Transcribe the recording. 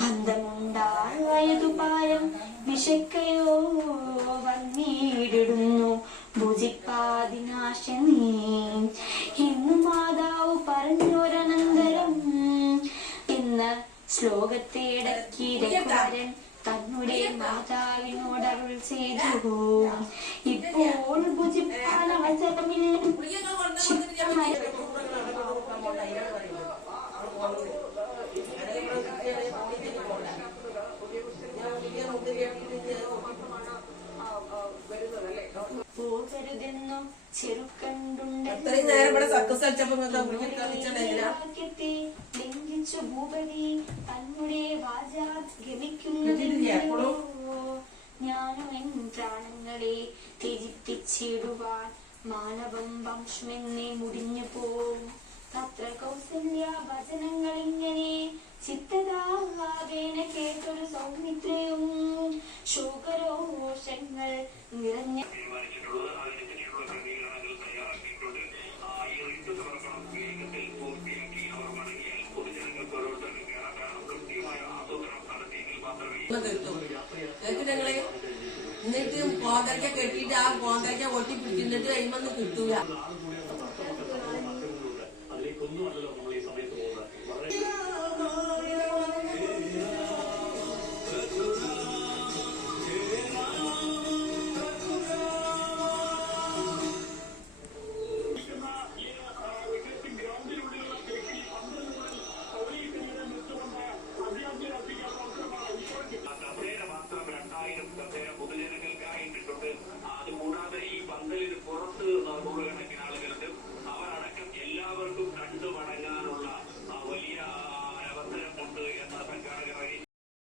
ബന്ധമുണ്ടായതു പാരം വിശക്കയോ വന്നീടിടുന്നു ഭുജിപ്പാതിനാശ നീ ഇന്നു മാതാവ് പറഞ്ഞൊരനന്തരം എന്ന ശ്ലോകത്തെ ഇടയ്ക്ക് രഘുവരൻ തന്നുടെ മാതാവിനോടരുൾ ചെയ്തു. ഇപ്പോൾ ഭുജിപ്പാൻ അവസരമില്ല. പോകരുതെന്നു ചെറുക്കണ്ടുണ്ടത്തെ ലംഘിച്ചു ഭൂപതി തന്നുടെ വാചാ ഗമിക്കുന്നതില്ലോ ഞാനും എൻ പ്രാണങ്ങളെ ത്യജിപ്പിച്ചിടുവാൻ മാനവം വംശമെന്നെ മുടിഞ്ഞു പോവും. തത്ര കൗസല്യ വചനങ്ങളിങ്ങനെ ചിത്തദാവേന കേട്ടൊരു സൗമിത്രയും ശോകരോഷങ്ങൾ നിറഞ്ഞ എന്നിട്ട് കോന്തരക്ക കെട്ടിയിട്ട് ആ കോന്തരക്ക ഒട്ടി പിടിച്ചിട്ട് കഴിയുമ്പോ കിട്ടൂല.